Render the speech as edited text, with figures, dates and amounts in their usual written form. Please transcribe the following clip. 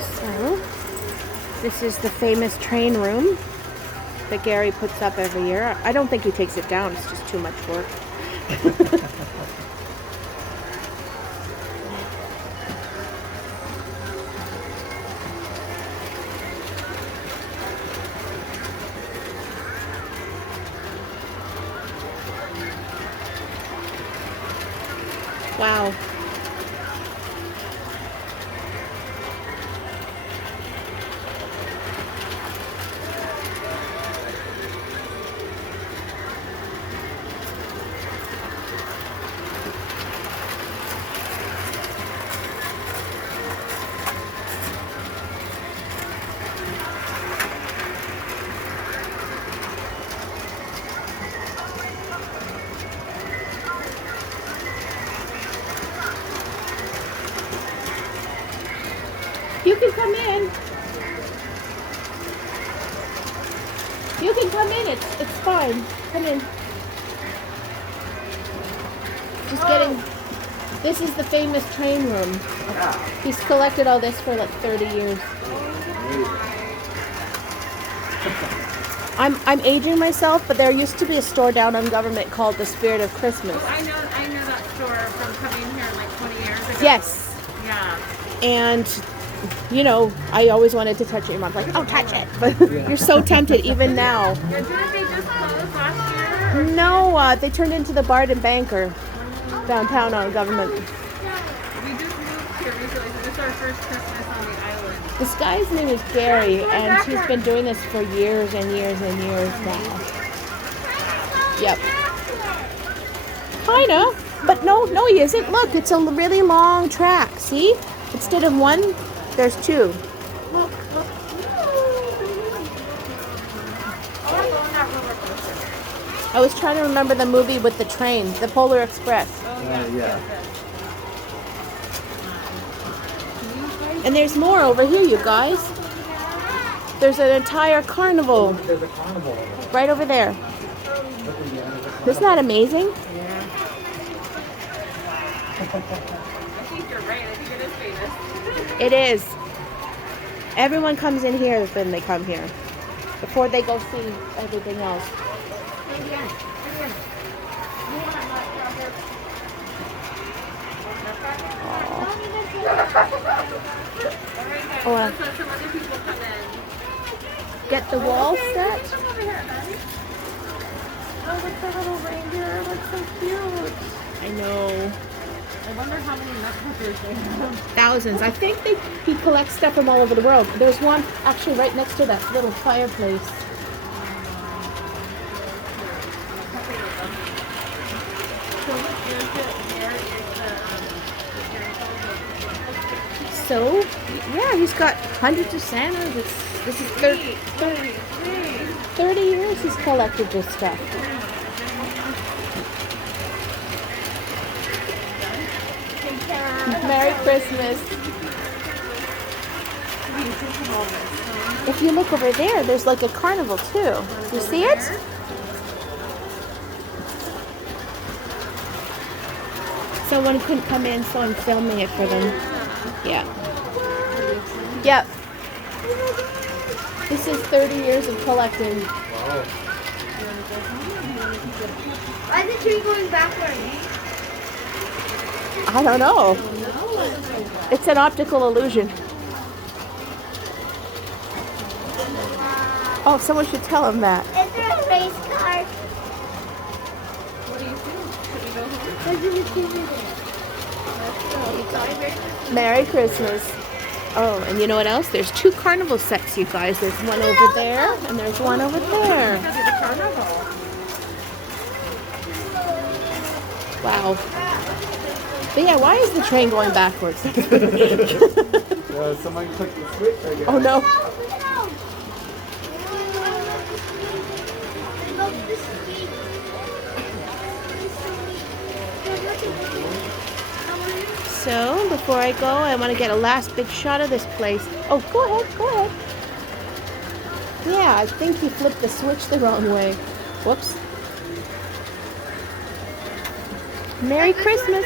So, this is the famous train room that Gary puts up every year. I don't think he takes it down, it's just too much work. Wow. You can come in. You can come in. It's fine. Come in. Just getting. This is the famous train room. Yeah. He's collected all this for like 30 years. I'm aging myself, but there used to be a store down on Government called the Spirit of Christmas. I know that store from coming here like 20 years ago. Yes. Yeah. And you know, I always wanted to touch it. Your mom's like, "Don't touch it," but you're so tempted even now. Yeah, didn't they just close last year? No, they turned into the Bard and Banker downtown on Government. We just moved here recently, so this is our first Christmas on the island. This guy's name is Gary, and he's been doing this for years and years and years now. Yep. Kinda, but no, he isn't. Look, it's a really long track. See, instead of one, there's two. Look. I was trying to remember the movie with the train, the Polar Express. Yeah. And there's more over here, you guys. There's an entire carnival There's a carnival over there. right over there. Isn't that amazing? I think you're right. I think it is famous. It is. Everyone comes in here when they come here, before they go see everything else. Oh, Let's let some other people come in. get the wall set. Come over here, Maddie. Oh, look, the little reindeer. It looks so cute. I know. I wonder how many nutcrackers they have. Thousands. I think he collects stuff from all over the world. There's one actually right next to that little fireplace. So, yeah, he's got hundreds of Santas. This is 30 years he's collected this stuff. Merry Christmas. If you look over there, there's like a carnival too. You see it? Someone couldn't come in, so I'm filming it for them. Yeah. Yep. This is 30 years of collecting. Why is the tree going backwards? I don't know. It's an optical illusion. Oh, someone should tell him that. Is there a race car? What do you think? Should we go home? Where's the TV? Merry Christmas. Oh, and you know what else? There's two carnival sets, you guys. There's one over there, and there's one over there. Because it's a carnival. Wow. But yeah, why is the train going backwards? Somebody clicked the switch, I guess. Oh no. So, before I go, I want to get a last big shot of this place. Oh, go ahead. Yeah, I think he flipped the switch the wrong way. Whoops. Merry Christmas.